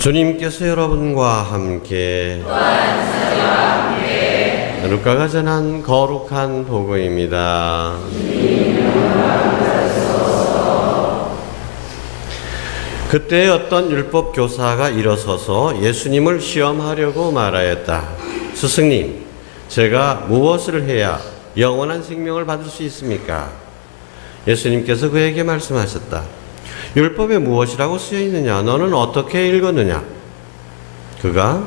주님께서 여러분과 함께 루카가 전한 거룩한 복음입니다. 그때 어떤 율법 교사가 일어서서 예수님을 시험하려고 말하였다. 스승님, 제가 무엇을 해야 영원한 생명을 받을 수 있습니까? 예수님께서 그에게 말씀하셨다. 율법에 무엇이라고 쓰여 있느냐? 너는 어떻게 읽었느냐? 그가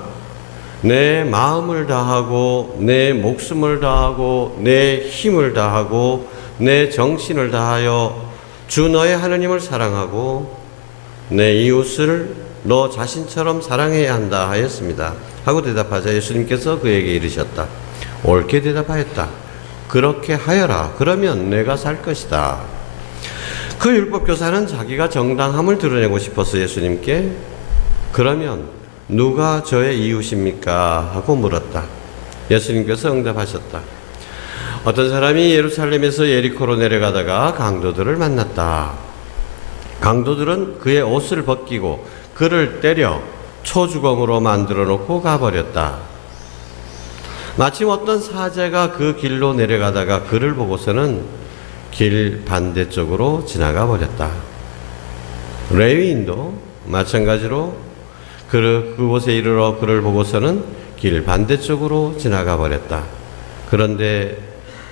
내 마음을 다하고 내 목숨을 다하고 내 힘을 다하고 내 정신을 다하여 주 너의 하느님을 사랑하고 내 이웃을 너 자신처럼 사랑해야 한다 하였습니다. 하고 대답하자 예수님께서 그에게 이르셨다. 옳게 대답하였다. 그렇게 하여라. 그러면 내가 살 것이다. 그 율법교사는 자기가 정당함을 드러내고 싶어서 예수님께 그러면 누가 저의 이웃입니까? 하고 물었다. 예수님께서 응답하셨다. 어떤 사람이 예루살렘에서 예리코로 내려가다가 강도들을 만났다. 강도들은 그의 옷을 벗기고 그를 때려 초주검으로 만들어 놓고 가버렸다. 마침 어떤 사제가 그 길로 내려가다가 그를 보고서는 길 반대쪽으로 지나가 버렸다. 레위인도 마찬가지로 그곳에 이르러 그를 보고서는 길 반대쪽으로 지나가 버렸다. 그런데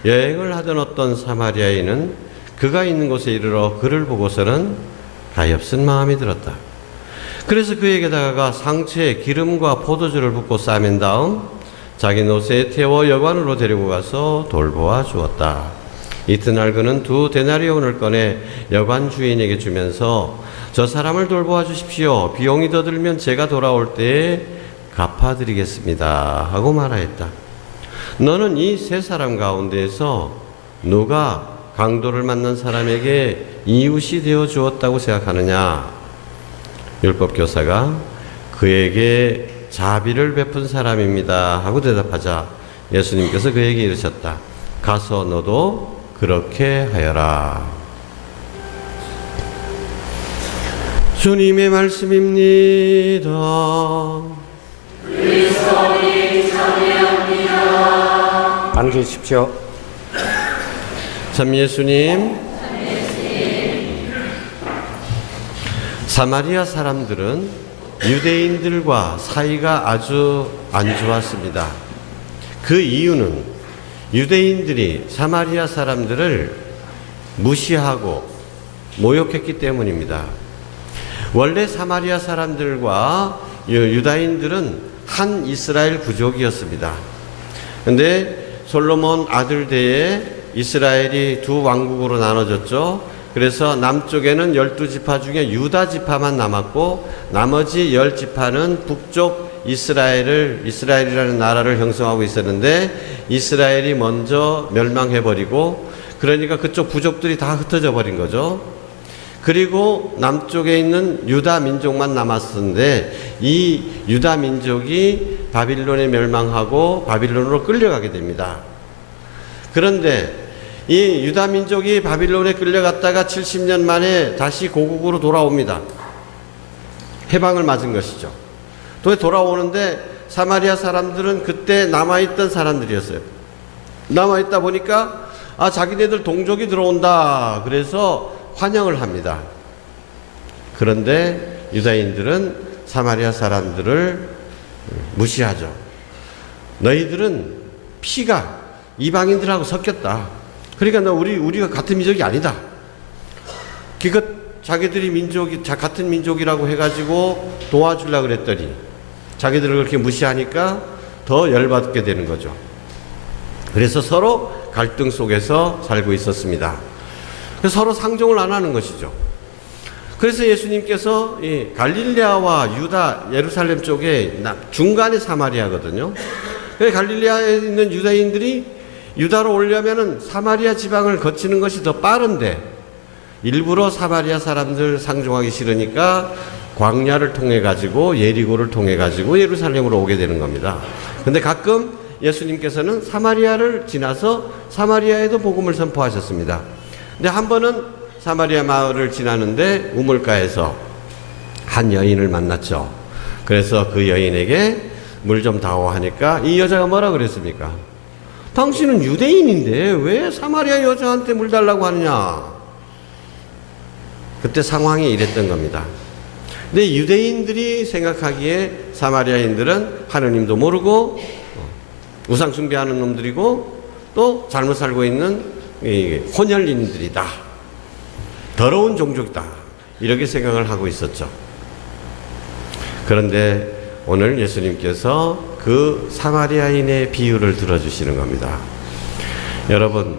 여행을 하던 어떤 사마리아인은 그가 있는 곳에 이르러 그를 보고서는 가엾은 마음이 들었다. 그래서 그에게 다가가 상처에 기름과 포도주를 붓고 싸맨 다음 자기 노새에 태워 여관으로 데리고 가서 돌보아 주었다. 이튿날 그는 2 데나리온을 꺼내 여관 주인에게 주면서 저 사람을 돌보아 주십시오. 비용이 더 들면 제가 돌아올 때에 갚아드리겠습니다. 하고 말하였다. 너는 이 3사람 가운데에서 누가 강도를 만난 사람에게 이웃이 되어 주었다고 생각하느냐? 율법교사가 그에게 자비를 베푼 사람입니다. 하고 대답하자 예수님께서 그에게 이르셨다. 가서 너도 그렇게 하여라. 주님의 말씀입니다. 그리스도님 찬양합니다. 앉으십시오. 참 예수님, 사마리아 사람들은 유대인들과 사이가 아주 안 좋았습니다. 그 이유는 유대인들이 사마리아 사람들을 무시하고 모욕했기 때문입니다. 원래 사마리아 사람들과 유다인들은 한 이스라엘 부족이었습니다. 그런데 솔로몬 아들 때에 이스라엘이 2 왕국으로 나눠졌죠. 그래서 남쪽에는 12지파 중에 유다 지파만 남았고 나머지 10지파는 북쪽 이스라엘이라는 나라를 형성하고 있었는데 이스라엘이 먼저 멸망해버리고 그러니까 그쪽 부족들이 다 흩어져 버린 거죠. 그리고 남쪽에 있는 유다 민족만 남았었는데 이 유다 민족이 바빌론에 멸망하고 바빌론으로 끌려가게 됩니다. 그런데 이 유다 민족이 바빌론에 끌려갔다가 70년 만에 다시 고국으로 돌아옵니다. 해방을 맞은 것이죠. 또 돌아오는데 사마리아 사람들은 그때 남아있던 사람들이었어요. 남아있다 보니까 자기네들 동족이 들어온다. 그래서 환영을 합니다. 그런데 유다인들은 사마리아 사람들을 무시하죠. 너희들은 피가 이방인들하고 섞였다. 그러니까 우리가 같은 민족이 아니다. 그러니까 자기들이 같은 민족이라고 해가지고 도와주려고 그랬더니 자기들을 그렇게 무시하니까 더 열받게 되는 거죠. 그래서 서로 갈등 속에서 살고 있었습니다. 그래서 서로 상종을 안 하는 것이죠. 그래서 예수님께서 이 갈릴레아와 유다, 예루살렘 쪽에 중간에 사마리아거든요. 갈릴레아에 있는 유다인들이 유다로 오려면은 사마리아 지방을 거치는 것이 더 빠른데 일부러 사마리아 사람들 상종하기 싫으니까 광야를 통해 가지고 예리고를 통해 가지고 예루살렘으로 오게 되는 겁니다. 근데 가끔 예수님께서는 사마리아를 지나서 사마리아에도 복음을 선포하셨습니다. 근데 한 번은 사마리아 마을을 지나는데 우물가에서 한 여인을 만났죠. 그래서 그 여인에게 물 좀 다오 하니까 이 여자가 뭐라 그랬습니까? 당신은 유대인인데 왜 사마리아 여자한테 물 달라고 하느냐? 그때 상황이 이랬던 겁니다. 근데 유대인들이 생각하기에 사마리아인들은 하느님도 모르고 우상 숭배하는 놈들이고 또 잘못 살고 있는 혼혈인들이다. 더러운 종족이다. 이렇게 생각을 하고 있었죠. 그런데 오늘 예수님께서 그 사마리아인의 비유를 들어주시는 겁니다. 여러분,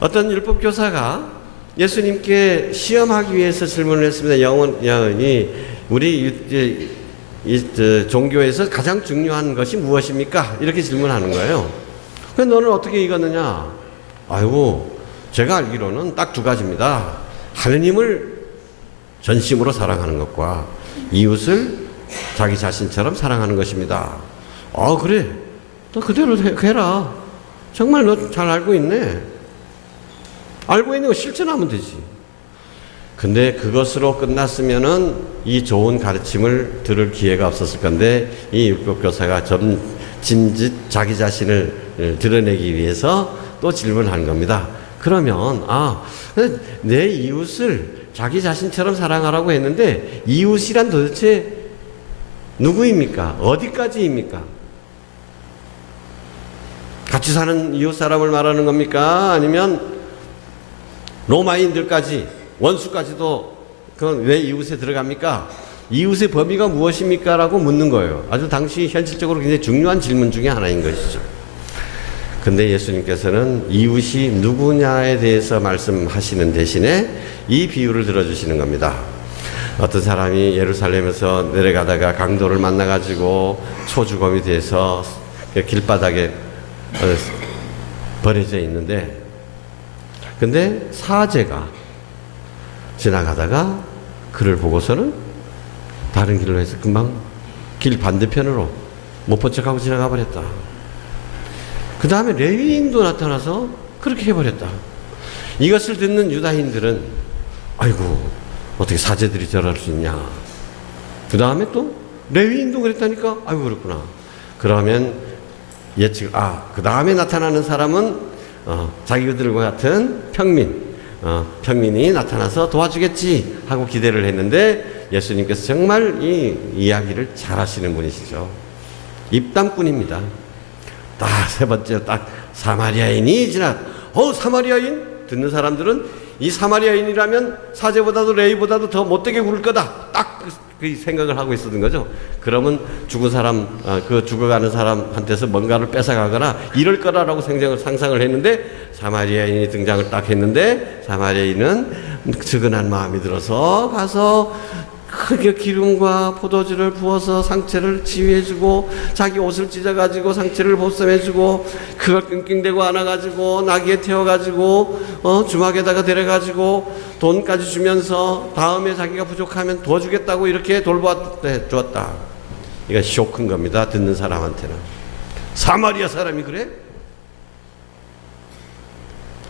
어떤 율법교사가 예수님께 시험하기 위해서 질문을 했습니다. 영원히 우리 종교에서 가장 중요한 것이 무엇입니까? 이렇게 질문하는 거예요. 그래서 너는 어떻게 읽었느냐? 아이고, 제가 알기로는 딱 두 가지입니다. 하느님을 전심으로 사랑하는 것과 이웃을 자기 자신처럼 사랑하는 것입니다. 그래. 너 그대로 해라. 정말 너 잘 알고 있네. 알고 있는 거 실천하면 되지. 근데 그것으로 끝났으면은 이 좋은 가르침을 들을 기회가 없었을 건데 이 율법교사가 짐짓 자기 자신을 드러내기 위해서 또 질문하는 겁니다. 그러면 내 이웃을 자기 자신처럼 사랑하라고 했는데 이웃이란 도대체 누구입니까? 어디까지입니까? 같이 사는 이웃 사람을 말하는 겁니까? 아니면 로마인들까지 원수까지도 왜 이웃에 들어갑니까? 이웃의 범위가 무엇입니까? 라고 묻는 거예요. 아주 당시 현실적으로 굉장히 중요한 질문 중에 하나인 것이죠. 근데 예수님께서는 이웃이 누구냐에 대해서 말씀하시는 대신에 이 비유를 들어주시는 겁니다. 어떤 사람이 예루살렘에서 내려가다가 강도를 만나가지고 초주검이 돼서 길바닥에 버려져 있는데, 근데 사제가 지나가다가 그를 보고서는 다른 길로 해서 금방 길 반대편으로 못 본 척하고 지나가 버렸다. 그 다음에 레위인도 나타나서 그렇게 해버렸다. 이것을 듣는 유다인들은 아이고, 어떻게 사제들이 저럴 수 있냐. 그 다음에 또 레위인도 그랬다니까. 아이고, 그렇구나. 그러면 그 다음에 나타나는 사람은 자기들과 같은 평민이 나타나서 도와주겠지 하고 기대를 했는데 예수님께서 정말 이 이야기를 잘 하시는 분이시죠. 입담꾼입니다. 세 번째 사마리아인이 사마리아인? 듣는 사람들은 이 사마리아인이라면 사제보다도 레위보다도 더 못되게 굴을 거다. 그 생각을 하고 있었던 거죠. 그러면 죽은 사람, 죽어가는 사람한테서 뭔가를 뺏어가거나 이럴 거라라고 상상을 했는데 사마리아인이 등장을 딱 했는데 사마리아인은 측은한 마음이 들어서 가서 크게 기름과 포도주를 부어서 상처를 치유해주고 자기 옷을 찢어가지고 상처를 보쌈해주고 그걸 끙끙대고 안아가지고 나귀에 태워가지고 주막에다가 데려가지고 돈까지 주면서 다음에 자기가 부족하면 도와주겠다고 이렇게 돌보았다. 이거 쇼크인 겁니다. 듣는 사람한테는. 사마리아 사람이 그래?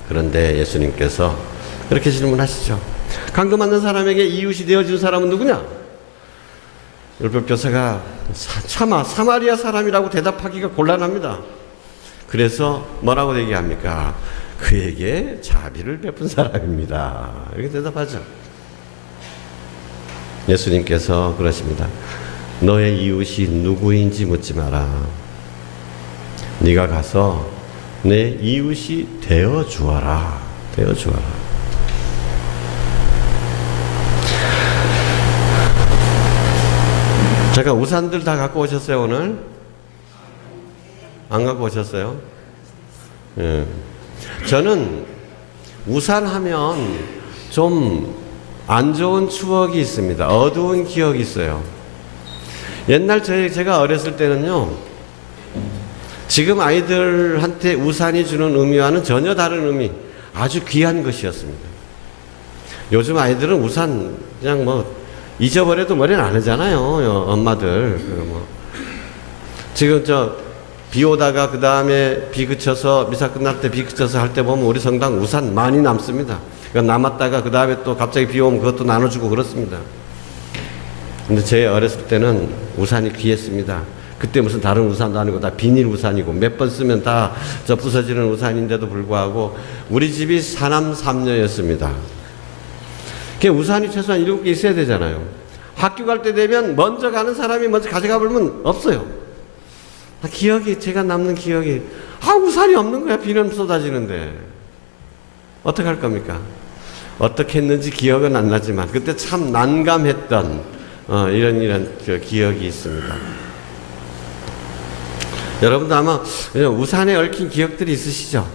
그런데 예수님께서 그렇게 질문하시죠. 강도 맞는 사람에게 이웃이 되어준 사람은 누구냐? 율법교사가 차마 사마리아 사람이라고 대답하기가 곤란합니다. 그래서 뭐라고 얘기합니까? 그에게 자비를 베푼 사람입니다. 이렇게 대답하죠. 예수님께서 그러십니다. 너의 이웃이 누구인지 묻지 마라. 네가 가서 내 이웃이 되어주어라. 되어주어라. 제가 우산들 다 갖고 오셨어요, 오늘? 안 갖고 오셨어요? 예. 저는 우산 하면 좀 안 좋은 추억이 있습니다. 어두운 기억이 있어요. 옛날 제가 어렸을 때는요, 지금 아이들한테 우산이 주는 의미와는 전혀 다른 의미, 아주 귀한 것이었습니다. 요즘 아이들은 우산 그냥 잊어버려도 머리는 안 하잖아요. 엄마들. 지금 비 오다가 그 다음에 비 그쳐서 미사 끝날 때 비 그쳐서 할 때 보면 우리 성당 우산 많이 남습니다. 그러니까 남았다가 그 다음에 또 갑자기 비 오면 그것도 나눠주고 그렇습니다. 근데 제 어렸을 때는 우산이 귀했습니다. 그때 무슨 다른 우산도 아니고 다 비닐 우산이고 몇 번 쓰면 다 저 부서지는 우산인데도 불구하고 우리 집이 사남 삼녀였습니다. 그 우산이 최소한 7개 있어야 되잖아요. 학교 갈 때 되면 먼저 가는 사람이 먼저 가져가 버리면 없어요. 기억이, 제가 남는 기억이, 우산이 없는 거야. 비는 쏟아지는데. 어떻게 할 겁니까? 어떻게 했는지 기억은 안 나지만 그때 참 난감했던 이런 기억이 있습니다. 여러분도 아마 우산에 얽힌 기억들이 있으시죠?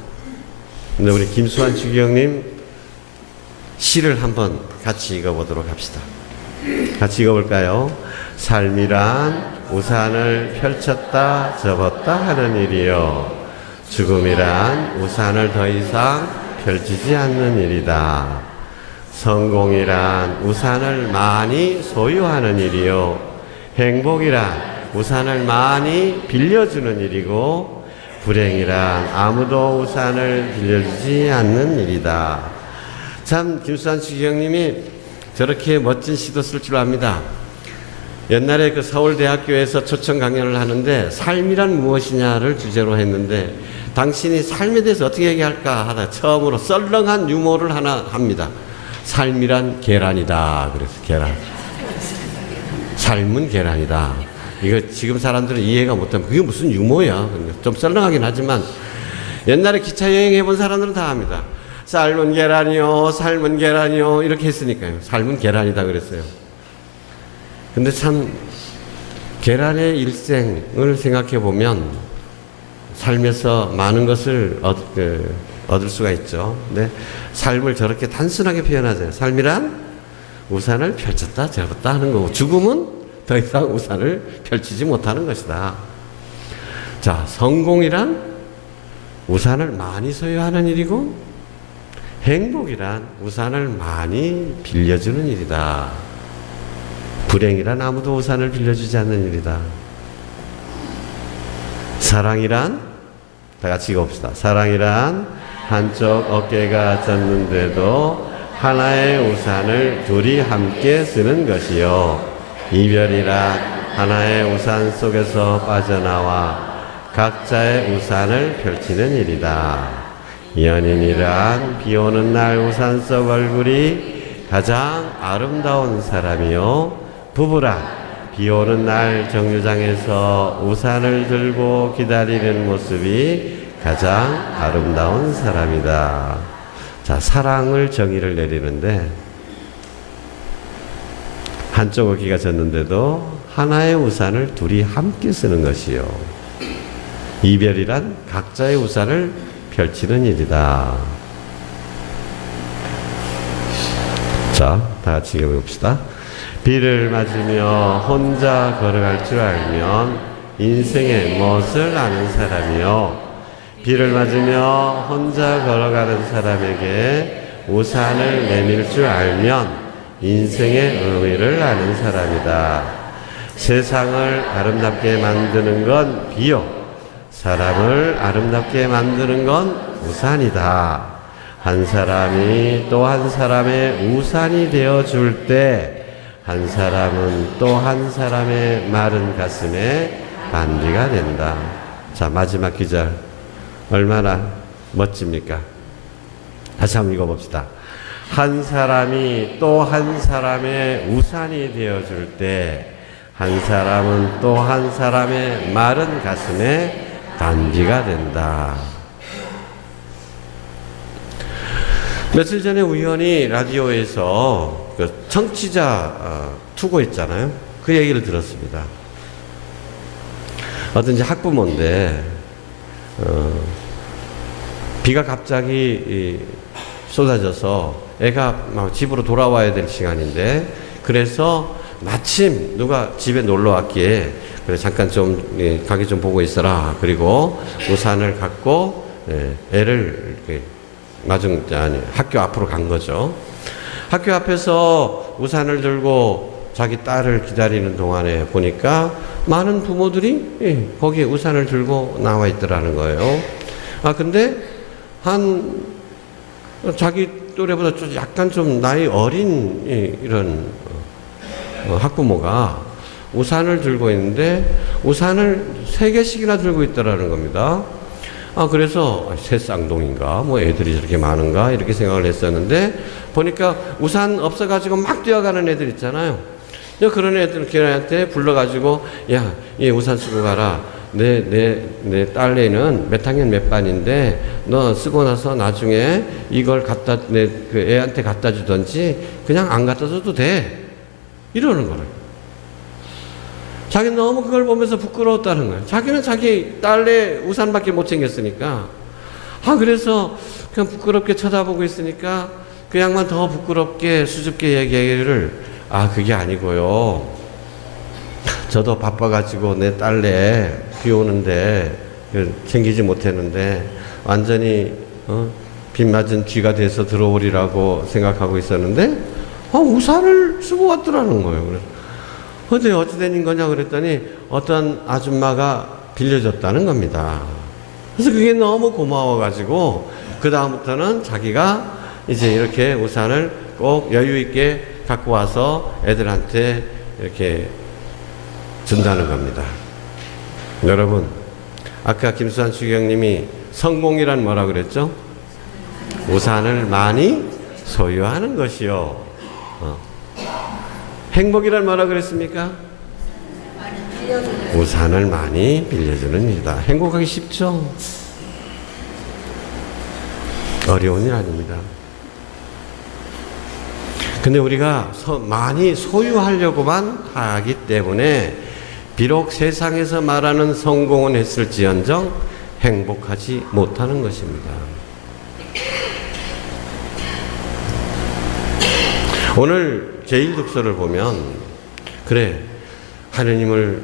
근데 우리 김수환 주기영님 시를 한번 같이 읽어보도록 합시다. 같이 읽어볼까요? 삶이란 우산을 펼쳤다 접었다 하는 일이요, 죽음이란 우산을 더 이상 펼치지 않는 일이다. 성공이란 우산을 많이 소유하는 일이요, 행복이란 우산을 많이 빌려주는 일이고, 불행이란 아무도 우산을 빌려주지 않는 일이다. 참 김수환 주기영님이 저렇게 멋진 시도 쓸 줄 압니다. 옛날에 그 서울대학교에서 초청 강연을 하는데 삶이란 무엇이냐를 주제로 했는데, 당신이 삶에 대해서 어떻게 얘기할까 하다 처음으로 썰렁한 유머를 하나 합니다. 삶이란 계란이다. 그래서 계란. 삶은 계란이다. 이거 지금 사람들은 이해가 못하면 그게 무슨 유머야. 좀 썰렁하긴 하지만 옛날에 기차 여행 해본 사람들은 다 압니다. 삶은 계란이요, 삶은 계란이요, 이렇게 했으니까요. 삶은 계란이다 그랬어요. 근데 참 계란의 일생을 생각해 보면 삶에서 많은 것을 얻을 수가 있죠. 근데 삶을 저렇게 단순하게 표현하잖아요. 삶이란 우산을 펼쳤다 접었다 하는 거고, 죽음은 더 이상 우산을 펼치지 못하는 것이다. 자, 성공이란 우산을 많이 소유하는 일이고, 행복이란 우산을 많이 빌려주는 일이다. 불행이란 아무도 우산을 빌려주지 않는 일이다. 사랑이란, 다 같이 읽어봅시다. 사랑이란 한쪽 어깨가 젖는데도 하나의 우산을 둘이 함께 쓰는 것이요, 이별이란 하나의 우산 속에서 빠져나와 각자의 우산을 펼치는 일이다. 연인이란 비 오는 날 우산 속 얼굴이 가장 아름다운 사람이요, 부부란 비 오는 날 정류장에서 우산을 들고 기다리는 모습이 가장 아름다운 사람이다. 자, 사랑을 정의를 내리는데, 한쪽 어깨가 젖는데도 하나의 우산을 둘이 함께 쓰는 것이요, 이별이란 각자의 우산을 펼치는 일이다. 자, 다 같이 읽어봅시다. 비를 맞으며 혼자 걸어갈 줄 알면 인생의 무엇을 아는 사람이요, 비를 맞으며 혼자 걸어가는 사람에게 우산을 내밀 줄 알면 인생의 의미를 아는 사람이다. 세상을 아름답게 만드는 건 비요, 사람을 아름답게 만드는 건 우산이다. 한 사람이 또 한 사람의 우산이 되어줄 때, 한 사람은 또 한 사람의 마른 가슴에 반디가 된다. 자, 마지막 기절 얼마나 멋집니까? 다시 한번 읽어봅시다. 한 사람이 또 한 사람의 우산이 되어줄 때, 한 사람은 또 한 사람의 마른 가슴에 반디가 된다. 며칠 전에 우연히 라디오에서 그 청취자 투고 있잖아요. 그 얘기를 들었습니다. 어떤지 학부모인데 비가 갑자기 쏟아져서 애가 막 집으로 돌아와야 될 시간인데, 그래서 마침 누가 집에 놀러 왔기에 그래 잠깐 좀 가게 좀 보고 있어라. 그리고 우산을 갖고 애를 학교 앞으로 간 거죠. 학교 앞에서 우산을 들고 자기 딸을 기다리는 동안에 보니까 많은 부모들이 거기에 우산을 들고 나와 있더라는 거예요. 근데 자기 또래보다 좀 약간 좀 나이 어린 이런 학부모가 우산을 들고 있는데 우산을 3개씩이나 들고 있다라는 겁니다. 그래서 새 쌍둥이인가 뭐 애들이 저렇게 많은가 이렇게 생각을 했었는데 보니까 우산 없어가지고 막 뛰어가는 애들 있잖아요. 그런 애들한테 불러가지고 야, 얘 우산 쓰고 가라. 내 딸내는 몇 학년 몇 반인데 너 쓰고 나서 나중에 이걸 그 애한테 갖다 주든지 그냥 안 갖다 줘도 돼. 이러는 거예요. 자기는 너무 그걸 보면서 부끄러웠다는 거예요. 자기는 자기 딸내 우산밖에 못 챙겼으니까. 그래서 그냥 부끄럽게 쳐다보고 있으니까 그 양반 더 부끄럽게 수줍게 얘기를 그게 아니고요. 저도 바빠가지고 내 딸내 비 오는데 챙기지 못했는데 완전히 빗 맞은 쥐가 돼서 들어오리라고 생각하고 있었는데 우산을 쓰고 왔더라는 거예요. 그래서 근데 어찌 된 거냐 그랬더니 어떤 아줌마가 빌려줬다는 겁니다. 그래서 그게 너무 고마워가지고 그 다음부터는 자기가 이제 이렇게 우산을 꼭 여유 있게 갖고 와서 애들한테 이렇게 준다는 겁니다. 여러분, 아까 김수환 추기경님이 성공이란 뭐라 그랬죠? 우산을 많이 소유하는 것이요. 행복이란 뭐라 그랬습니까? 우산을 많이 빌려주는 일이다. 행복하기 쉽죠? 어려운 일 아닙니다. 근데 우리가 많이 소유하려고만 하기 때문에 비록 세상에서 말하는 성공은 했을지언정 행복하지 못하는 것입니다. 오늘 제1독서를 보면 그래 하느님을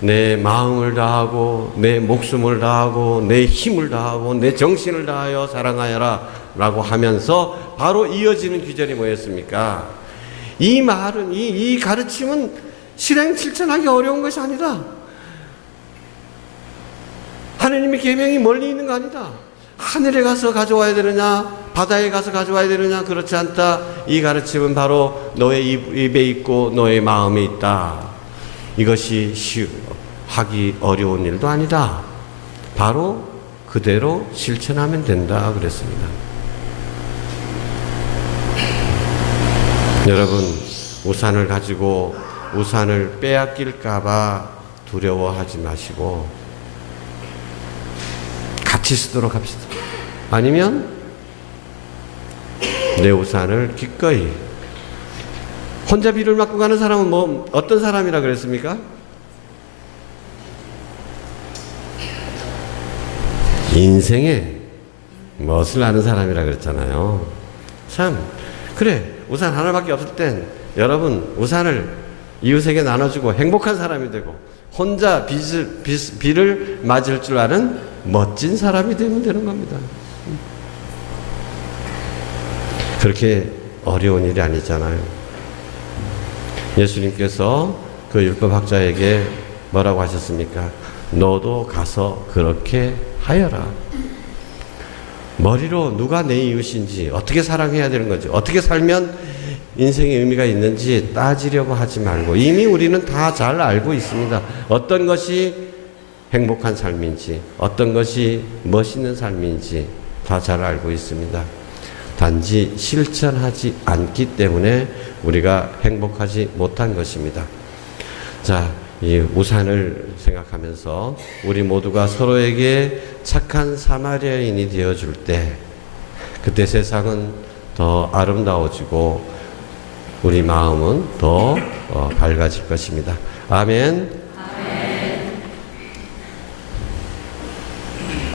내 마음을 다하고 내 목숨을 다하고 내 힘을 다하고 내 정신을 다하여 사랑하여라 라고 하면서 바로 이어지는 귀절이 뭐였습니까? 이 말은 이 가르침은 실천하기 어려운 것이 아니다. 하느님의 계명이 멀리 있는 거 아니다. 하늘에 가서 가져와야 되느냐 바다에 가서 가져와야 되느냐 그렇지 않다. 이 가르침은 바로 너의 입에 있고 너의 마음에 있다. 이것이 하기 어려운 일도 아니다. 바로 그대로 실천하면 된다 그랬습니다. 여러분, 우산을 가지고 우산을 빼앗길까봐 두려워하지 마시고 같이 쓰도록 합시다. 아니면 내 우산을 기꺼이. 혼자 비를 맞고 가는 사람은 어떤 사람이라 그랬습니까? 인생에 멋을 아는 사람이라 그랬잖아요. 참 그래, 우산 하나밖에 없을 땐 여러분 우산을 이웃에게 나눠주고 행복한 사람이 되고 혼자 비를 맞을 줄 아는 멋진 사람이 되면 되는 겁니다. 그렇게 어려운 일이 아니잖아요. 예수님께서 그 율법학자에게 뭐라고 하셨습니까? 너도 가서 그렇게 하여라. 머리로 누가 내 이웃인지, 어떻게 사랑해야 되는 건지, 어떻게 살면 인생의 의미가 있는지 따지려고 하지 말고 이미 우리는 다 잘 알고 있습니다. 어떤 것이 행복한 삶인지, 어떤 것이 멋있는 삶인지 다 잘 알고 있습니다. 단지 실천하지 않기 때문에 우리가 행복하지 못한 것입니다. 자, 이 우산을 생각하면서 우리 모두가 서로에게 착한 사마리아인이 되어줄 때 그때 세상은 더 아름다워지고 우리 마음은 더 밝아질 것입니다. 아멘.